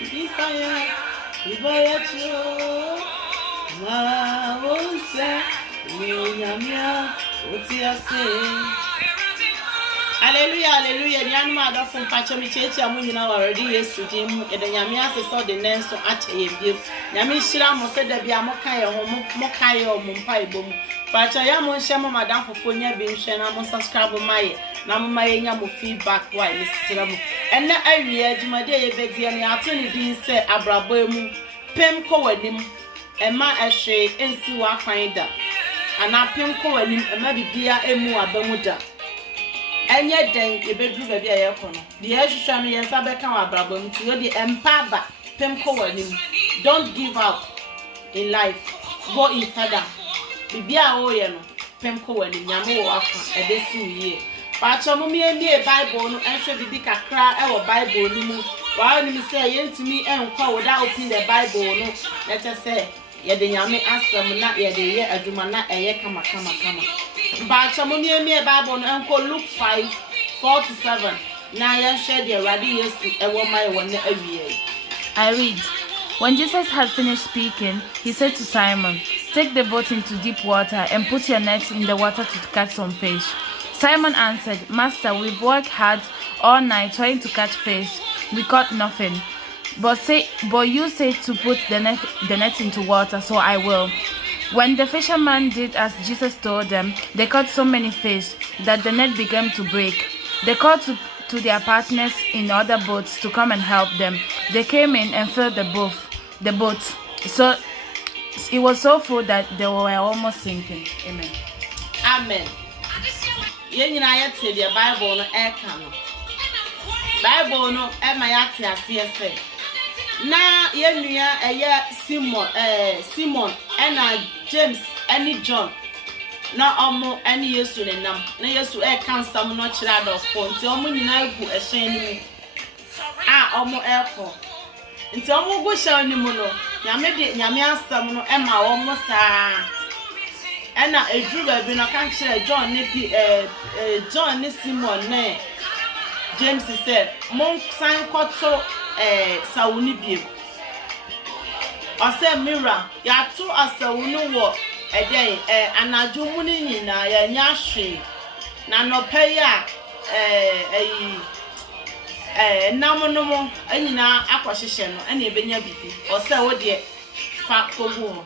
Ibaya cho ma wonsa nyamia otiase. Hallelujah, hallelujah. Nyan ma da fun pacho mi chechi amu nyina already Yesu din mu e da nyamia se so de nenso ache ye biem. Nyame hira mo se da bia mo kan ye ho mo kan ye o mo mpa ibom. Pacho ya mo hye mo madam fofo nya bi nhwe na mo subscribe maye na mo maye nya mo feedback wa ni sira mo. Enne awie adwumade ye bedie ne ato ne din se abrabo emu pem ko wanim ema ehwe ensi wa kwan da. Ana pem ko wanim ema bibia emu abamu da. Enye den ebedru ba bia ye kono de ehwehwa no yensa beka wa abrabam ti yo de empaba pem ko wanim. Don't give up in life, go in further. Bibia o ye no pem ko wanim nyame wo afa edesi wiye pa chomo mi eni Bible no enhwe bibi kakra e wo Bible ni mu wa ni mi say yentimi enkwa wo da open the Bible no let us say ye de nyame asem na ye de ye aduma na eye kama ba chomo mi eni Bible no enko Luke 5:47 na ye share the radi Yesu e wo mai wo na awie. I read, when Jesus had finished speaking, he said to Simon, "Take the boat into deep water and put your nets in the water to catch some fish." Simon answered, "Master, we've worked hard all night trying to catch fish. We caught nothing. But you say to put the net into water, so I will." When the fishermen did as Jesus told them, they caught so many fish that the net began to break. They called to their partners in other boats to come and help them. They came in and filled the boat. So it was so full that they were almost sinking. Amen. Amen. Yenyina yete the Bible no eka no. Bible no e ma yate ase na yenua eye Simon ena James eni John na omo eni Yesu ne nam na Yesu e kan sam no kira do fo nti omo nyina egu ehyen ni mu omo eko nti omo gu hyen ni mu no nyame asam no e ma omo saa ena edru ba bi no kan kira John ne bi John ne Simon ne James said mon san koto sawuni bi o se mira ya to asawunu wo eden anadwo mu ni nyina ya nya hwe na no pay a namono mo anyina akohyehyɛ no ene ebenya bibi o se wo de fa kogu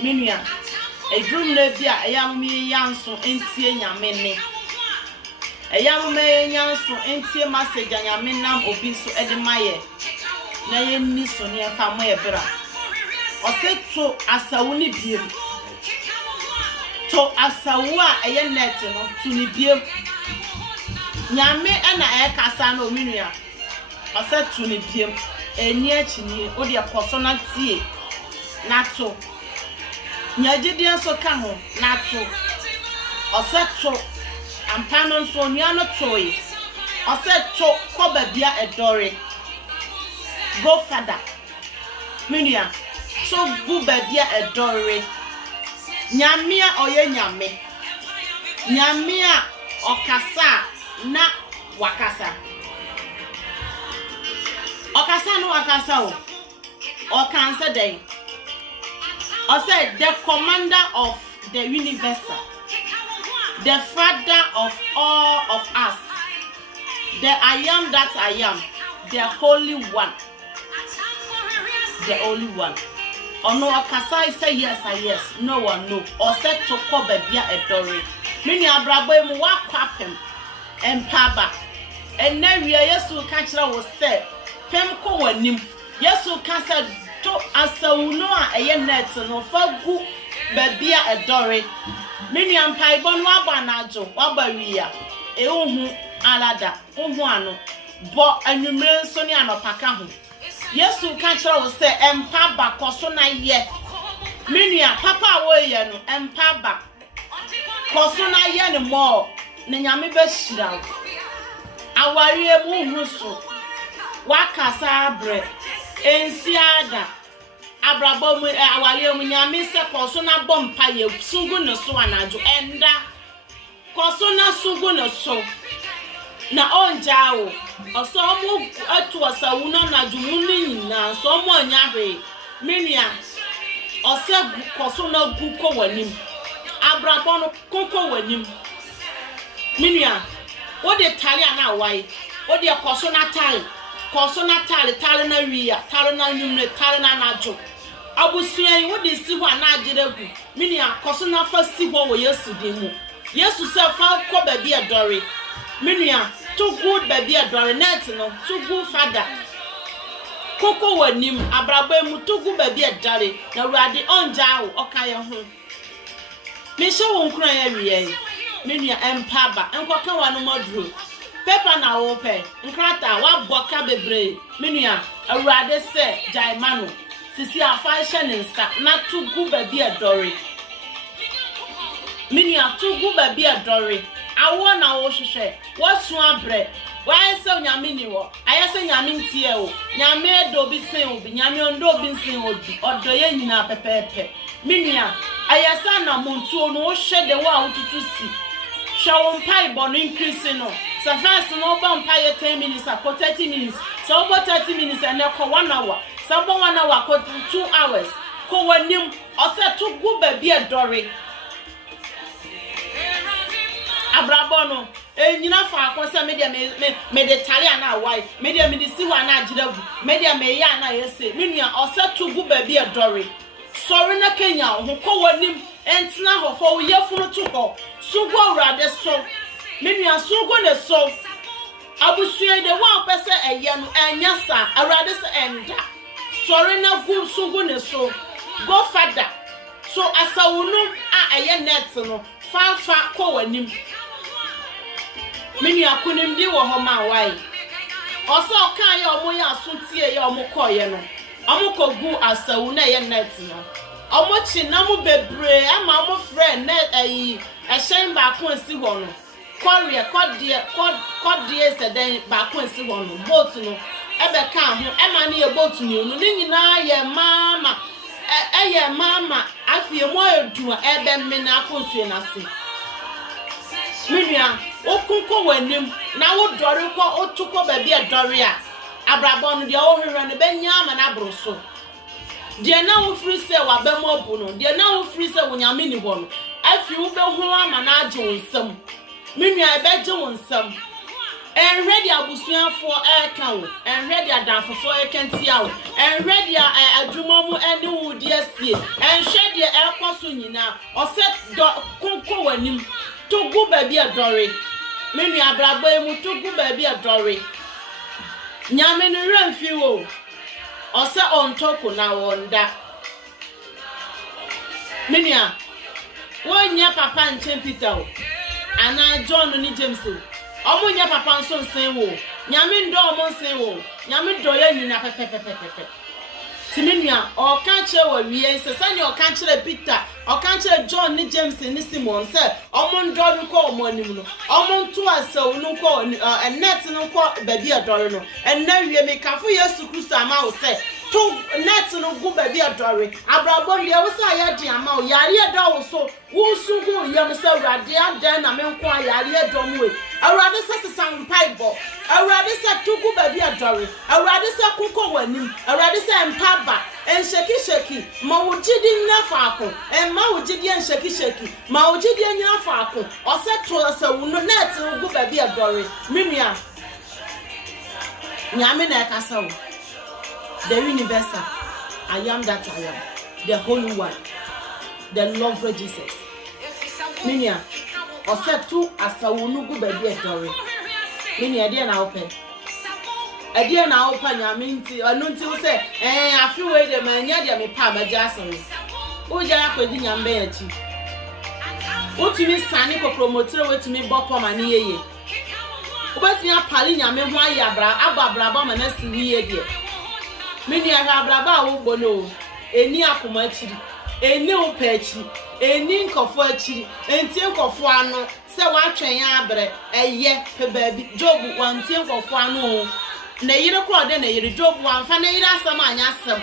menua edrum na bi a eyam mi yanso entie nyame ne eyam me yanso entie message nyame nam obi so edemaye na yenni so ne fa mo ebra o se to asawu ni biem to asawu a eye net no to ni biem nyame na kasa na ominua o se to ni biem eni achini o de koso na tie na to nyagide so ka ho na to o se to ampano so nua no toy o se to ko babia edore go father minua so go babia edore nyame a oye nyame a okasa na wakasa no wakasa o cancer day o say the commander of the universe, the father of all of us, the I am that I am, the holy one, the only one. Ono akasa say yes I yes, no one no. Or said to ko babia edore. Mini abrabo emu wa kwapem empaba. And na wi Yesu ka kira wo say pem ko wanim. Yesu ka say to asawuno a eye net no fagu babia edore. Mini ampai bon wa banajo wa bawia. E ohu alada, ohu ano. Bo anwumre nso ne anopaka ho. Yesu ka kira wo say empaba koso na ye. Minua papa wo ye no empaba koso na ye ne mo ne nyame be hira aware mu huso wakasa bre ensiada abrabo mu awale mu nyame se koso na bompa ye sungu no so anajo enda koso na sungu no so na onjao oso mu atu asawu na anajo mu ni nyina na so mo anya hwe menua ose koso na gu ko wanim abrabọ no konko wanim menua wo de tale ana wai wo de koso na tale na wiya tale na nyumre tale na najo abusua yi wo de si ho ana agiragu menua koso na fa si ho wo Yesu di mu Yesu se fa ko ba bi edore menua too good baby adore net no too good father koko wanim abraba mu too good baby adare na ruade onja wo okaye ho me hye wo nkran ya wiye menua empaba enkoka wanu modru paper na wo pe nkrata wa boka bebre menua ruade se jaimano sisi afa hye ne nsa na too good baby adore menua too good baby adore awo na wo hwehwe wasu abre why so nyame ni wo ayese nyame ntie o nyame do bi sen obi nyame ondo bi sen obi odo ye nyina pepepe minia ayesa na montuo no wo hwe de wo a wotutu si hwe mpai bo no increase no so first no bo mpai 10 minutes akọ 30 minutes so bo 30 minutes and ko 1 hour so bo 1 hour ko 2 hours ko wanim o se to gu ba bi edore abrabono enyina fa akosa media me de tale ana wai media me de si wa na agiragu media me ya na yese menua osetu gu ba bi edore sori na Kenya ho ko wanim entina ho fo yefunu to ho sugo urade so menua sugo ne so abusue de wa pese eye no enya sa urade se enda sori na gu sugo ne so go father so asawunu a eye net no fa ko wanim menua kunimdi wo ho ma wai oso kan ya omo ya asuntie ya omo koye no omo kogu asawu na ye net no omo chi na mo bebre ama omo friend na ayi ehyen ba ko si ho no korea kodie se den ba ko si ho no boat no ebe kan ho ema na ye boat ni onu ni nyina ye mama ye mama afie mo edu ebe mmena ko nsuo na se menua okunko wanim na wo dore ko otuko ba bi edore a abrabọ no de wo hwehwe no benya ama na broso de na wo free say wa ba mo bu no de na wo free say wo nyame ni ho no afi wo be hu ama na age wo nsam menua e be je wo nsam enhwede abusuafo eka wo enhwede adanfofo ekentia wo enhwede adwumamu ene wo de asie enhwede ekoso nyina ose konko wanim togu baby adore menu abrabo emu togu baby adore nyame no remfi wo ose ontoko na wonda menu wonya papa nchen Peter o ana John ni James o omunya papa nso nsen wo nyame ndo omo nsen wo nyame do ya nyina pepepepepe timenua o kan che wa wie se sani o kan che Peter o kan che John ni James ni Simon se omo ndo no ko omo anim no omo nto asaw no ko net no ko baby adore no enna wie me kafo Yesu Kristo ama wo se to net no go baby adore abrabo lia wo sa ya di ama wo yare eda wo so wo sugu yam se urade adan na me nko yare eda mo we awurade se san paibo awurade se to go baby adore awurade se kuko wanim awurade se empaba en sheki ma wo jidi nyafa ako en ma wo jidi en sheki ma wo jidi nyafa ako o se to se wo no net no go baby adore menua nyame na ekasa wo the universal I am that I am the holy one the lovely Jesus menua o se to asawo no go baby adore menua de na open ade na opa nyame nti onu nti wo se afi we de manya de me pa baja so wo ja akodi nyambe ya chi otumi sane ko promoter wetumi bopom ane yeye obetumi apali nyame ho ayi abraba ma na siwiye de meni abraba wo gbono eni akoma achiri eni opa achiri eni nkofo achiri enti nkofo ano se wa twen abre eye pe baabi Job wanti nkofo ano na yire ko de na yire Job wanfa na yire asam anya asam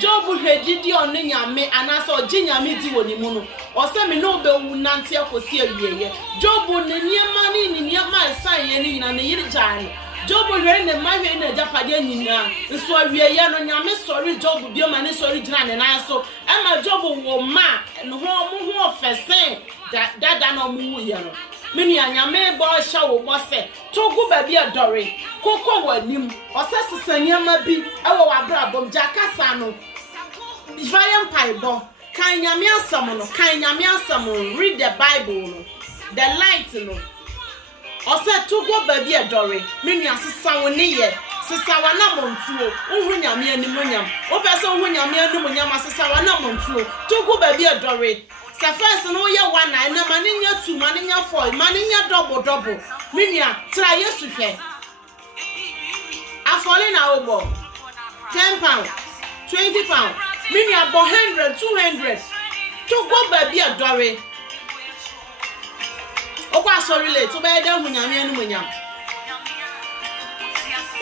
Job hwedidi on nyame anasa oji nyame di woni mu no o se me no be wu nante akosi awieye Job ne niema ni niema san ye ni nyina na yire jan Job hwe ne ma hwe na japade nyina nso awie ye no nyame sorry Job bi ma ne sorry gina ne nan so e ma Job wo ma no ho ofesen dada no mu ye no mini anyame bo hya wo bo se togu ba bi adore kokko wanim osesesania ma bi e wo wabrabom jakasa no Vayam Paibo, can Yamia Samono, can Yamia Samon read the Bible, the light, no. Or said to go baby a dory, meaning as a sound near, Sisawana Montu, Uhunyami and Nimuniam, or Person Hunyami and Nimuniam as a Sawana Montu, to go baby a dory. Safas and Oya 1 9, Maninia 2, Maninia 4, Maninia double, Minia, try yesterday. I fall in our ball. £10, £20. Mini about 100, 200 to go baby a dory. Oh, sorry, late to bed down when I'm in William.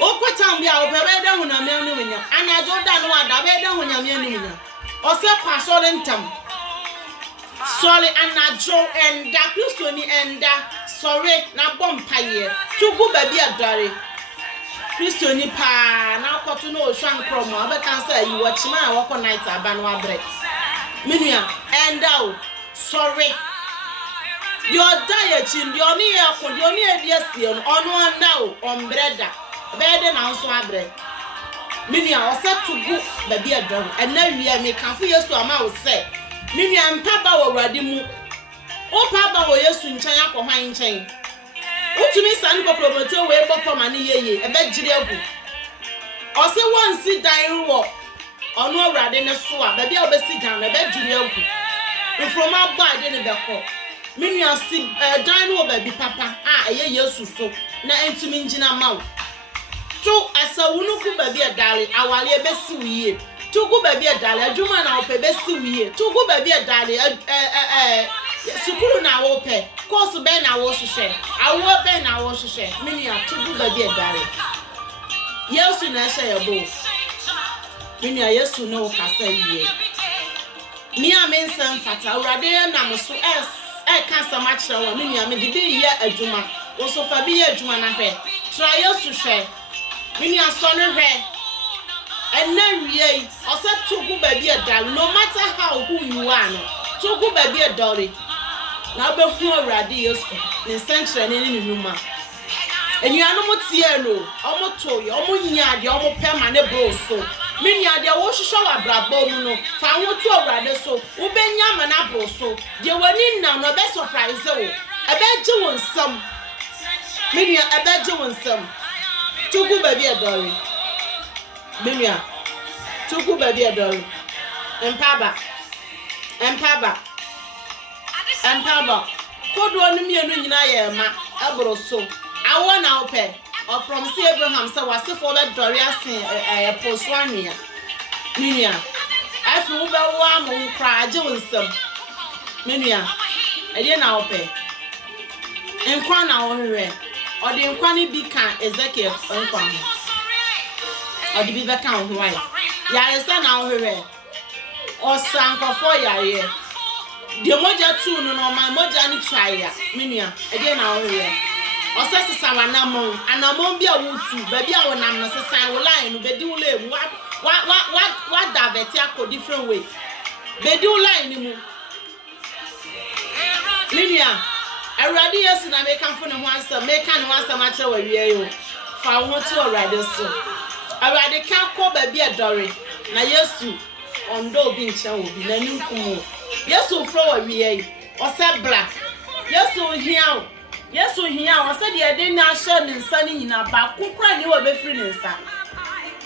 Oh, what time we are over down when I'm in William, and I don't know what I bed down when I'm in William. Or say, pass all in time. Sorry, and not Joe and that Christian and sorry, now bumpire to go baby a dory. Christian pa na kwato no hwan kromo abeka say you watch man work on night abanwa break minia endao sorry your diet in your near for your near dear on one now on breda bed na so abre minia o set to go baby a dog and now we make can for yesu ama o say minia mpaba wo wrade mu o paba wo yesu nchan akọhwan nchan Utumi san ko promote we boko mani yeye e be gire agu o se won si dan wo onu awrade ne so a ba bia obesi dan e be gire agu from agba de ne be ko menua si dan wo ba bi papa a eye yesu so na entumi ngina mawo to asawunu ku ba bia dale awale e be si wiye to ku ba bia dale adwuma na ope be si wiye to ku ba bia dale sukuru na wo pe course be na wo hwehwe awo be na wo hwehwe mini atugu ba bi edare yesu na hye yebo mini yesu no kasa yiye mi amensan fata awrade na mo so ka sama kire wo mini ame de bi ye adwuma wo so fa bi ye adwuma na hwe tra yesu hwe mini aso no hwe enna wiye o se tugu ba bi edare no matter how who you are no tugu ba bi edare na be hu awrade yesu ne sentre ne ne numa enuano motie no omoto ye omunya de omopema ne bro so menya de wo hwehwe wa brabo mu no fa ho to awrade so wo benya ma na bro so de wani na no be surprise wo e be je won sam menya e be je won sam tugu ba bi edore menya tugu ba bi edore empaba kodo no mienu nyina ye ma abro so awo na ope o promise Abraham say wasefo be dore asen poswania minia afi wo be wo am nkra age wonsam minia ede na ope nkwa na wo hwe o de nkwa ni bi kan Ezekiel nkwa ho o de bi be kan ho ai ya esa na wo hwe o sankofo yare de moja tu no ma moja ni try minia ede na wo hwe osese sawanamon anamon bia wutu ba bia wonam no sesan wo line no bedi wo lem wa daveti akọ different way bedi wo line mu minia awrade yesu na me kan fo ne ho ansa me kan ne ho ansa ma kire wa wie yo fa wo to awrade so awrade kan ko ba bia dore na yesu ondo obi nche obi na ninkumo yesu fro wa wie o se bla yesu hiawo yesu hia o se de de na hye ne nsa ni nyina ba kokra ni wo be free ne nsa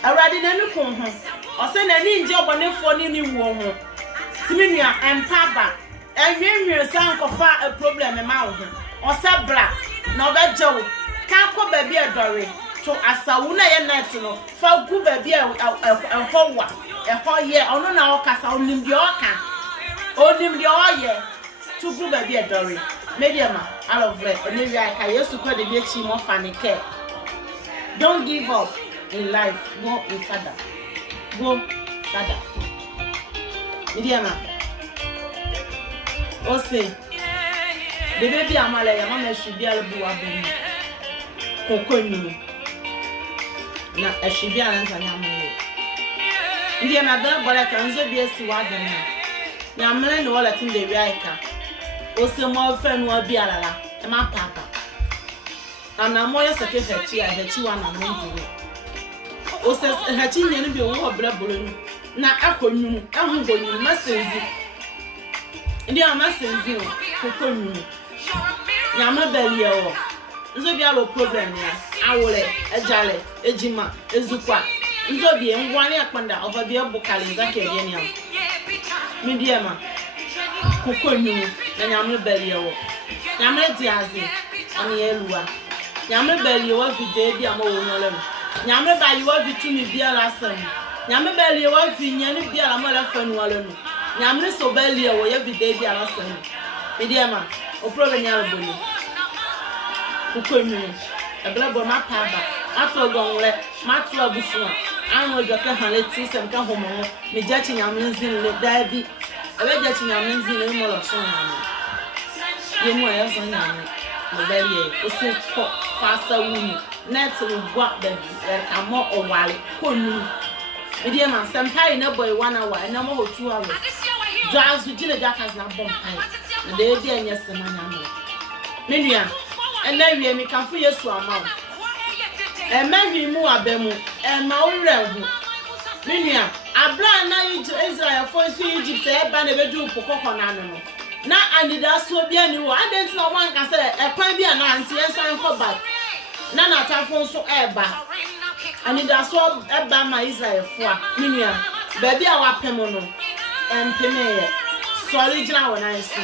awrade na ni kon ho o se na ni nje obonefo ni wo ho timinua empaba enwenwe san kofa a problem ma wo ho o se bra na obejewo ka ko ba bi edore to asawu na ye net no fa gu ba bi ehowa ehoye ono na o kasa onim de oye to gu ba bi edore mediama all of it only I yesu ko de bi chi mo fanike don't give up in life go in father mediama o say the baby amala ya mama should be albu abeni kokonu na ehwe ala nza nyamre ndiye na da bora kan zo bi esi wa dan na nyamre no wala tin de wi aika o se mo fa no abi alala e ma papa na mo ya sake hechi a hechi wa na mo nduru o se hechi nye no bi o ho bra bolo nu na akonwum ehun gonwum masenzi ndi a masenzi o kokonwum nyamre bali e wo nzo bi alo problem ya awole ejale ejima ezukwa nzo bi ngwani akpanda over bi ebukale nzake ede ni am mediama kokonwum na nyamre bali e wo nyamre diazi ani eluwa nyamre bali e wo video bi am wo nyole nyamre bali wo vitumi bi ala sam nyamre bali e wo vinyani bi ala mo la fanu ala no nyamre so bali e wo ye video bi ala sam mediama o problem ya boni kokonwum eblebo ma paba ato gonle ma to abusu anu joke haleti sem ka homo me jachi nyamre nzin le dabi ebe jachi nyamre nzin le mo lo so nyamre ye mo ya so nyamre mo bali e o se ko fasa wuni net gwa da ka mo owale konu ide ma senpai na boy 1 hour na mo 2 hours jazu jile jakas na bom pai na de di anya sema nyamre menua ena wie mi kanfo Yesu ama emahwi mu abemu ema orehu menua abra na Israel for Egypt eba na bedu pokoko na no na anida so bia ni wo adenti na one ka say ekwan bia na anti ensan ko back na na tafo so eba anida so eba ma Israel fo a menua ba bia wa pemo no empeme sorry jina wona nsi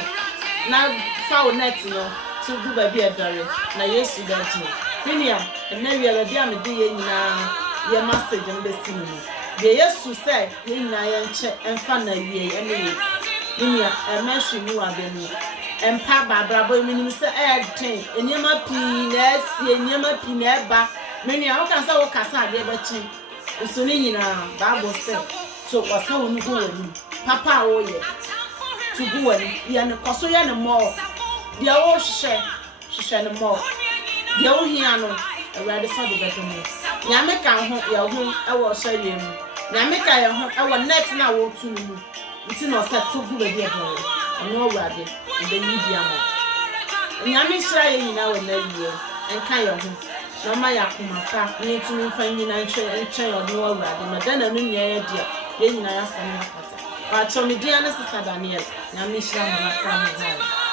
na fa net no to do ba bia dare na Yesu dachi menua na wi ala bia me de ye nyina ye message no be sinu de Yesu say ye nyina ye nche emfa na wie ene Niya emeshi mu abenu empa babrabo minim se ten eniema pi na esi eniema pi na eba menia wo kan sa wo kasa ade ba chi usuni nyina babo se so wasa wonu go wani papa wo ye tugu wani ya ne koso ya ne mo dia wo hye ne mo dia wo hia no awade sa de bedo mo nyame kan ho ya ho e wo hye ye mu nyame kan ya ho e wo net na wo tunu mu nti no set to gu be dia do no wade be yi dia mo nyame hira ye nyina wo na wie enka ye ho no ma ya kumaka ni tumi fa nyina nche yo no wade no dana no nya ye dia ye nyina ya sam na fata wa chomi dia na sister Daniel nyame hira mo na kra mo ha